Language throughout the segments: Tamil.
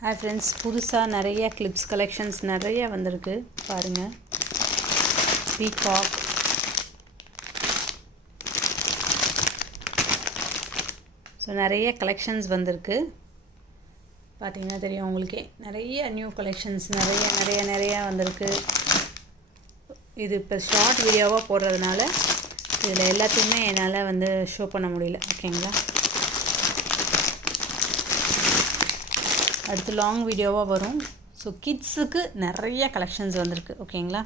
ஹாய் ஃப்ரெண்ட்ஸ், புதுசாக நிறைய கிளிப்ஸ் கலெக்ஷன்ஸ் நிறைய வந்திருக்கு பாருங்கள். பீகாக், ஸோ நிறைய கலெக்ஷன்ஸ் வந்திருக்கு. பார்த்திங்கன்னா தெரியும் உங்களுக்கே, நிறைய நியூ கலெக்ஷன்ஸ் நிறைய வந்திருக்கு. இது இப்போ ஷார்ட் வீடியோவாக போடுறதுனால இதில் எல்லாத்தையுமே என்னால் ஷோ பண்ண முடியல. ஓகேங்களா, அடுத்து லாங் வீடியோவாக வரும். ஸோ கிட்ஸுக்கு நிறைய கலெக்ஷன்ஸ் வந்திருக்கு. ஓகேங்களா,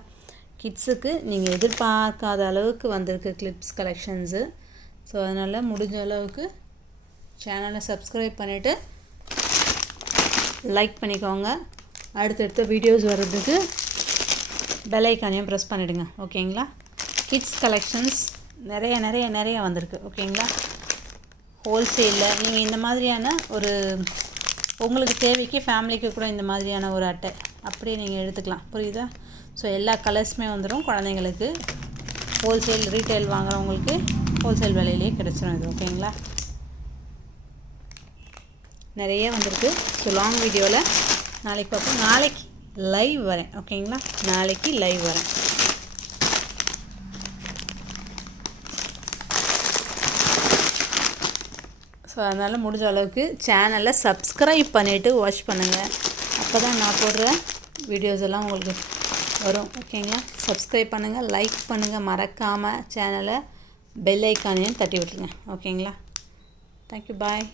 கிட்ஸுக்கு நீங்கள் எதிர்பார்க்காத அளவுக்கு வந்திருக்கு கிளிப்ஸ் கலெக்ஷன்ஸு. ஸோ அதனால் முடிஞ்ச அளவுக்கு சேனலை சப்ஸ்கிரைப் பண்ணிவிட்டு லைக் பண்ணிக்கோங்க. அடுத்தடுத்த வீடியோஸ் வர்றதுக்கு பெல் ஐக்கானையும் ப்ரெஸ் பண்ணிவிடுங்க. ஓகேங்களா, கிட்ஸ் கலெக்ஷன்ஸ் நிறைய வந்திருக்கு. ஓகேங்களா, ஹோல்சேலில் நீங்கள் இந்த மாதிரியான ஒரு உங்களுக்கு தேவைக்கு ஃபேமிலிக்கு கூட இந்த மாதிரியான ஒரு அட்டை அப்படியே நீங்கள் எடுத்துக்கலாம். புரியுதா? ஸோ எல்லா கலர்ஸுமே வந்துடும். குழந்தைங்களுக்கு ஹோல்சேல் ரீட்டைல் வாங்குறவங்களுக்கு ஹோல்சேல் விலையிலே கிடச்சிரும் இது. ஓகேங்களா, நிறைய வந்திருக்கு. ஸோ லாங் வீடியோவில் நாளைக்கு பார்ப்போம். நாளைக்கு லைவ் வரேன். ஓகேங்களா, நாளைக்கு லைவ் வரேன். ஸோ அதனால் முடிஞ்ச அளவுக்கு சேனலை சப்ஸ்கிரைப் பண்ணிவிட்டு வாட்ச் பண்ணுங்கள். அப்போ தான் நான் போடுற வீடியோஸ் எல்லாம் உங்களுக்கு வரும். ஓகேங்களா, சப்ஸ்கிரைப் பண்ணுங்கள், லைக் பண்ணுங்கள், மறக்காமல் சேனலை பெல் ஐக்கானையும் தட்டி விட்டுருங்க. ஓகேங்களா, தேங்க்யூ, பாய்.